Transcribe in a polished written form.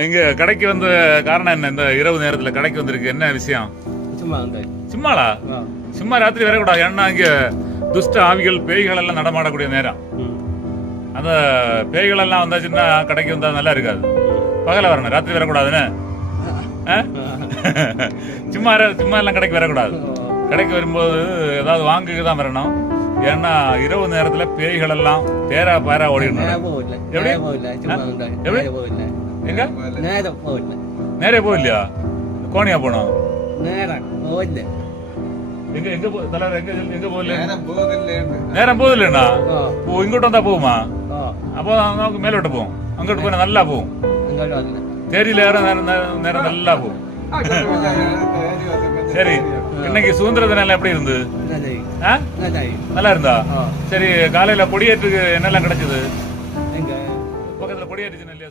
எங்க கடைக்கு வந்த காரணம் என்ன? இந்த இரவு நேரத்துல கடைக்கு வந்திருக்கு என்ன விஷயம்? சும்மாளா? சும்மா ராத்திரி வரக்கூடாது. ஏன்னா இங்க துஷ்ட ஆவிகள் பேய்கள் எல்லாம் நடமாடக்கூடிய நேரம். அந்த பேய்கள் எல்லாம் வந்தாச்சுன்னா கடைக்கு வந்தா நல்லா இருக்காது. பகல வரணும், ராத்திரி வரக்கூடாதுன்னு. சும்மா சும்மா எல்லாம் கடைக்கு வரக்கூடாது. கடைக்கு வரும்போது ஏதாவது வாங்குக்கு தான் வரணும். ஏன்னா இரவு நேரத்துல பேய்கள் எல்லாம் பேரா பேரா ஓடிடணும். எங்க நேரே போகலையா? கோணியா போனோம். எங்க எங்க தலைவர் எங்க எங்க போகல? நேரம் போகுதுல்லண்ணா. இங்கோட்டு வந்தா போகுமா? அப்போ நமக்கு மேலோட்ட போவோம். அங்கிட்டு போனா நல்லா போகும். தேதியில நேரம் நல்லா போகும். சரி, இன்னைக்கு சுதந்திர தினம் எப்படி இருந்து? நல்லா இருந்தா? சரி, காலையில கொடியேற்றுக்கு என்னெல்லாம் கிடைச்சது? பக்கத்துல கொடியேற்றுச்சு.